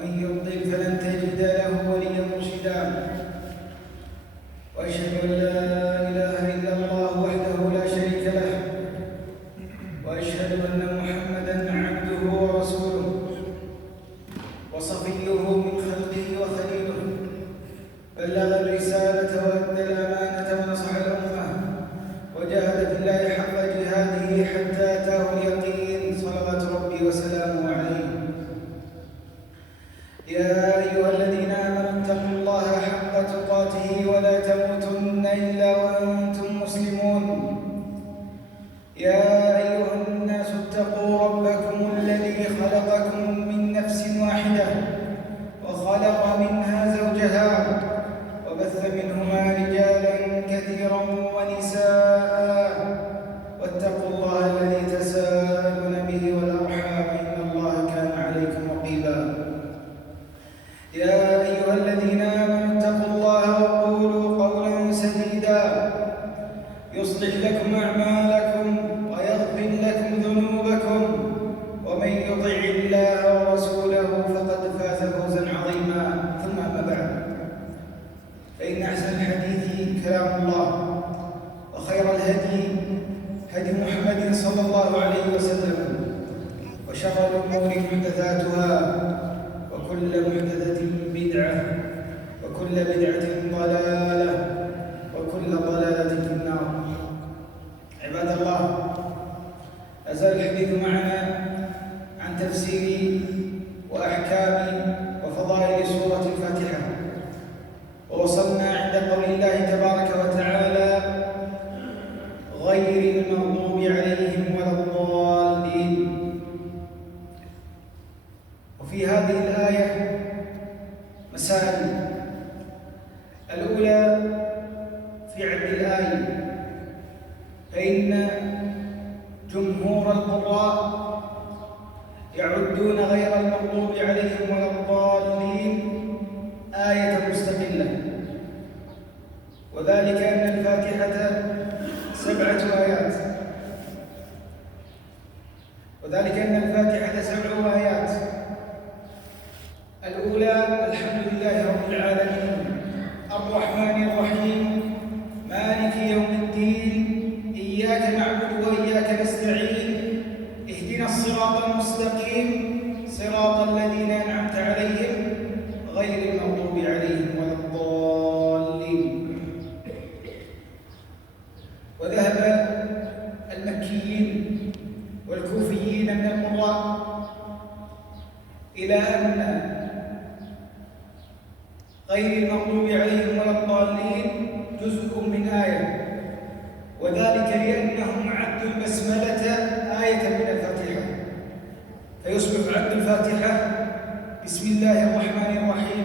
ومن يضلل فلن تجد له وليا مرشدا، وأشهد أن لا إله إلا الله وحده لا شريك له، وأشهد أن محمدا عبده ورسوله وصفيه من خلقه وخليله، بلغ الرسالة وأدى الأمانة ونصح الأمة وجاهد في الله حق جهاده حتى أتاه اليقين، صلوات ربي وسلامه عليه. يا أيها الذين آمنوا اتقوا الله حق تقاته ولا تموتن إلا وأنتم مسلمون. يا أيها الناس اتقوا ربكم الذي خلقكم من نفس واحدة وخلق منها زوجها وبث منهما رجالا كثيرا ونساء، واتقوا الله الذي تساءلون به والأرحام إن الله كان عليكم رقيبا. يا أيها الذين آمنوا اتقوا الله وقولوا قولا سديدا يصلح لكم أعمالكم ويغفر لكم ذنوبكم، ومن يطع الله ورسوله فقد فاز فوزا عظيما. ثم أما بعد، فإن أحسن الحديث كلام الله، وخير الهدي هدي محمد صلى الله عليه وسلم، وشر الأمور محدثاتها، وكل محدثة بدعة، وكل بدعة ضلالة، وكل ضلالة في النار. عباد الله، أزال الحديث معنا عن تفسير وأحكام وفضائل سورة الفاتحة، ووصلنا عند قول الله تبارك وتعالى: غير المغضوب عليهم ولا الضالين. وفي هذه الآية مسائل. الأولى في عد الآية، فإن جمهور القراء يعدون غير المغضوب عليهم ولا الضالين آية مستقلة، وذلك أن الفاتحة 7 آيات، سبع آيات. الأولى: الحمد لله رب العالمين الرحمن الرحيم مالك يوم الدين إياك نعبد وإياك نستعين اهدنا الصراط المستقيم صراط الذين أنعمت عليهم غير المغضوب عليهم ولا الضالين. وذهب المكيين والكوفيين من القراء إلى أن غير المغضوب عليهم ولا الضالين جزء من آية، وذلك لأنهم عدوا البسملة آية من الفاتحة، فيصبح عد الفاتحة بسم الله الرحمن الرحيم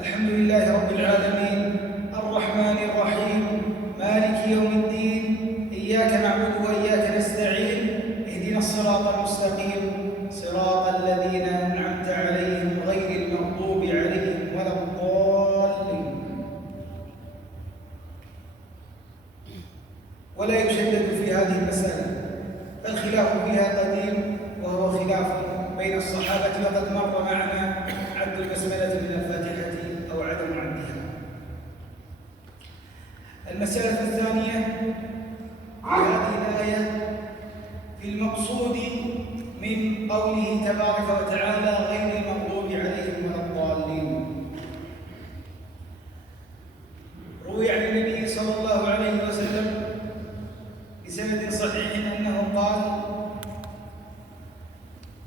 الحمد لله رب العالمين الرحمن الرحيم مالك يوم الدين إياك نعبد وإياك نستعين اهدنا الصراط المستقيم صراط الذين أنعمت عليهم غير المغضوب عليهم ولا الضالين. ولا يشدد في هذه المسألة، فالخلاف فيها قديم، وهو خلاف بين الصحابة، وقد مر معنا عد البسملة من الفاتحة أو عدم عدها. المسألة الثانية في هذه الآية في المقصود من قوله تبارك وتعالى غير المغضوب عليهم ولا الضالين. روي عن النبي صلى الله عليه وسلم بسند صحيح أنه قال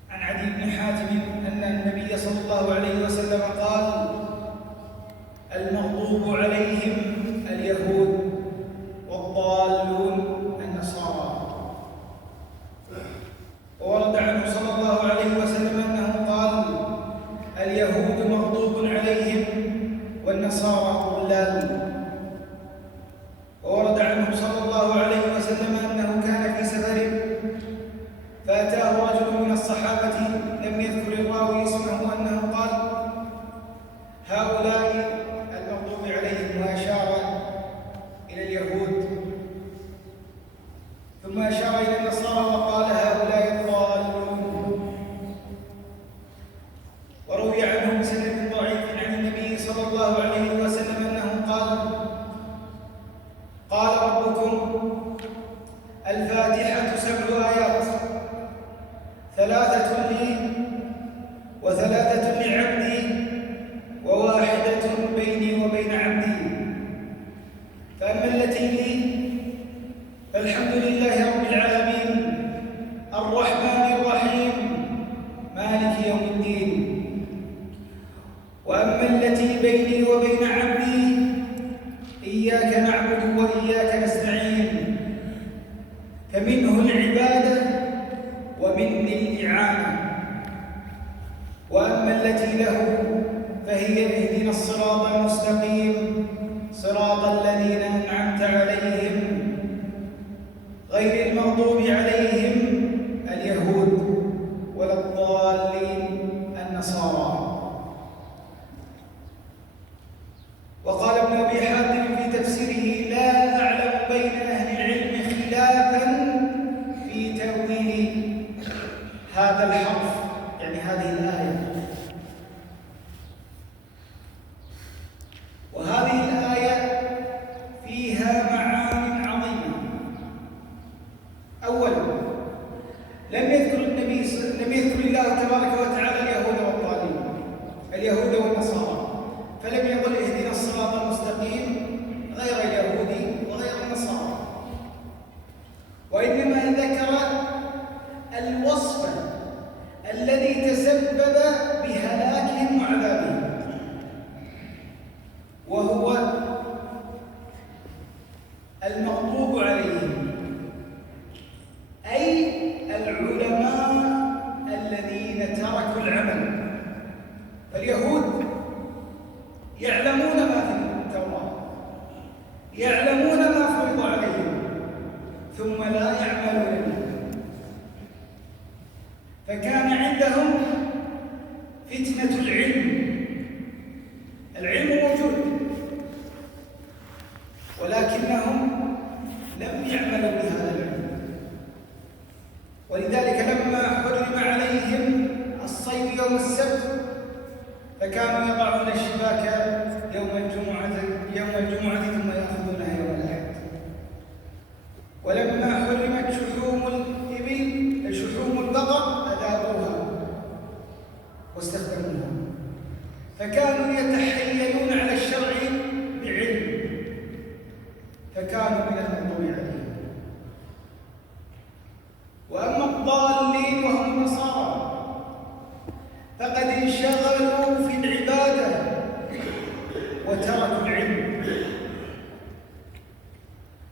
عن عدي بن حاتم أن النبي صلى الله عليه وسلم قال: المغضوب عليهم اليهود والضالون النصارى. وورد عنه صلى الله عليه وسلم أنه قال: اليهود مغضوب عليهم والنصارى ضلال. وورد عنه صلى الله عليه وسلم أنه كان في سفر فأتاه رجل من الصحابة لم يذكر الراوي اسمه أنه قال: هؤلاء المغضوب عليهم، وأشار إلى اليهود، ثم أشار إلى النصارى وقال: هؤلاء الضالون. وروي عنه بسند ضعيف عن النبي صلى الله عليه وسلم أنه قال ربكم الفاتحة 7 آيات، 3 لي و3 لعبدي و1 بيني وبين عبدي. فأما التي لي فالحمد لله رب العالمين الرحمن الرحيم مالك يوم الدين. وأما التي بيني وبين عبدي إياك نعبد وإياك نستعين، فمنه العبادة ومني الإعانة. وأما التي له فهي اهدنا الصراط المستقيم صراط الذين أنعمت عليهم غير المغضوب عليهم اليهود ولا الضالين النصارى. وقال ابن أبي حاتم في تفسيره: لا أعلم بين أهل العلم خلافا في تأويل هذا الحرف، يعني هذه الآية. وهذه الآية فيها معان عظيمة. أولا، لم يذكر الله تبارك وتعالى اليهود والضالين، اليهود والنصارى، فلم يقل اهدنا الصراط المستقيم غير اليهود وغير النصارى، وإنما ذكر الوصف الذي تسبب بهلاكهم وعذابهم، وهو المغضوب عليهم، أي العلماء الذين تركوا العمل. فاليهود يعلمون ما في التوراة، يعلمون ما فرض عليهم، ثم لا يعملون به. فكان عندهم فتنة العلم موجود، ولكنهم لم يعملوا بهذا العلم. ولذلك لما حرم عليهم الصيد يوم السبت فكانوا يضعون الشباك يوم الجمعة ثم يأخذونها يوم الأحد. ولما حرمت شحوم البقر أذابوها واستخدموها، فكانوا يتحيلون على الشرع بعلم، فكانوا من المغضوب عليهم. وأما الضالين وهم النصارى فقد انشغلوا في العبادة وتركوا العلم،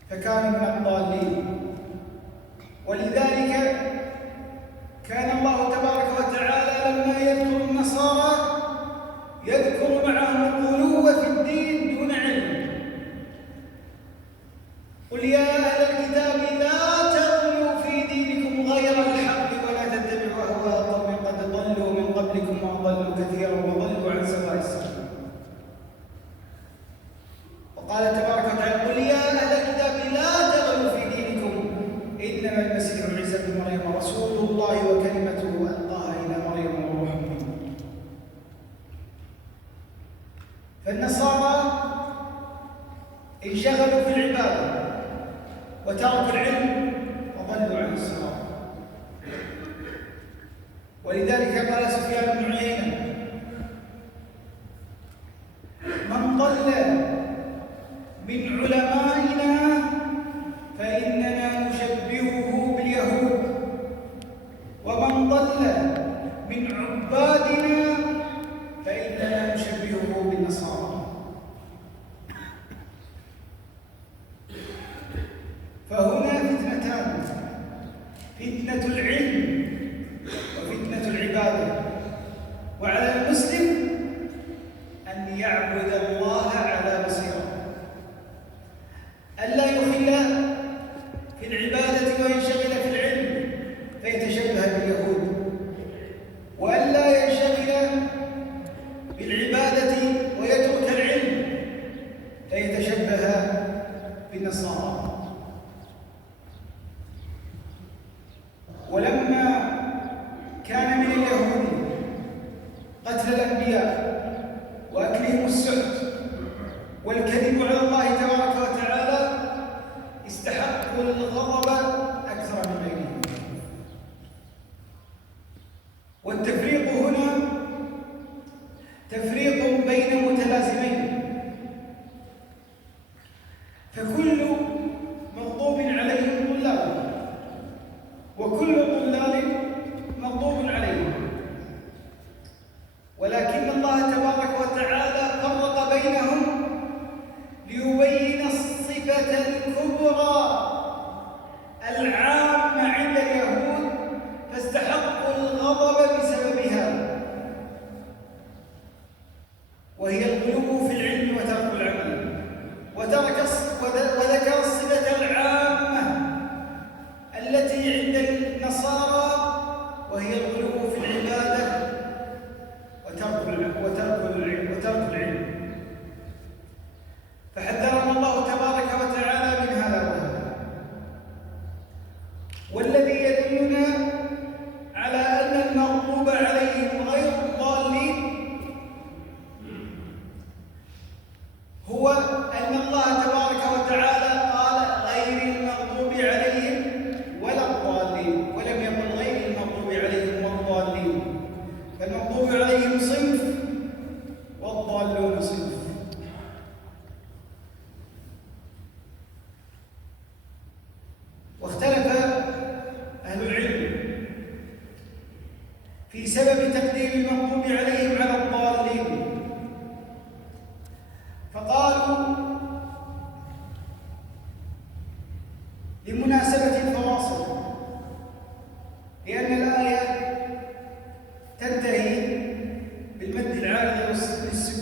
فكانوا من الضالين. ولذلك كان الله تبارك وتعالى لما يذكر النصارى يذكر معهم الغلو في الدين دون علم. قل يا أهل الكتاب لا تغلوا في دينكم غير الحق ولا تتبعوا أهواء قوم قد ضلوا من قبلكم وأضلوا كثيرا وضلوا عن سواء السبيل. وقال تبارك وتعالى: قل يا أهل الكتاب لا تغلوا في دينكم إنما المسيح عيسى بن مريم رسول الله وكلمته ألقاها إلى مريم وروح منه. فالنصارى انشغلوا في العبادة وتركوا العلم وضلوا عن الصراط. ولذلك قال سفيان بن عيينة: من ضل من علمائنا فإننا نشبهه باليهود، ومن ضل من عبادنا فإننا نشبهه بالنصارى. فهنا فتنتان: فتنة العلم وفتنة العبادة. وعلى المسلم أن يعبد الله على بصيرة، ألا يخل في العبادة وينشغل في العلم فيتشبه باليهود، وألا ينشغل بالعبادة ويترك العلم فيتشبه بالنصارى. ولما كان من اليهود قتل الأنبياء الرياء وأكلهم السحت والكذب على الله تبارك وتعالى استحقوا الغضب أكثر من غيرهم. والتفريق هنا تفريق بين متلازمين، فكل مغضوب عليهم ضلال وكل ضلال مغضوب عليهم، ولكن الله تبارك وتعالى فرق بينهم ليبين الصفة الكبرى العامة عند اليهود فاستحقوا الغضب بسببها، وهي الغلو في العلم وترك العمل، وذكر الصفة العامة التي عند النصارى وهي الغلو في العبادة وترك العلم. فحذرنا الله تبارك وتعالى من هذا وهذا. والذي يدلنا على أن المغضوب عليهم غير الضالين هو أن الله تبارك وتعالى قال غير المغضوب عليهم ولا الضالين، ولم يقل غير المغضوب عليهم والضالين، فالمغضوب عليهم صنف والضالون صنف. واختلف أهل العلم في سبب تقديم المغضوب عليهم على الضالين، فقالوا لمناسبة الفواصل، لأن الآية تنتهي بالمد العارض للسكون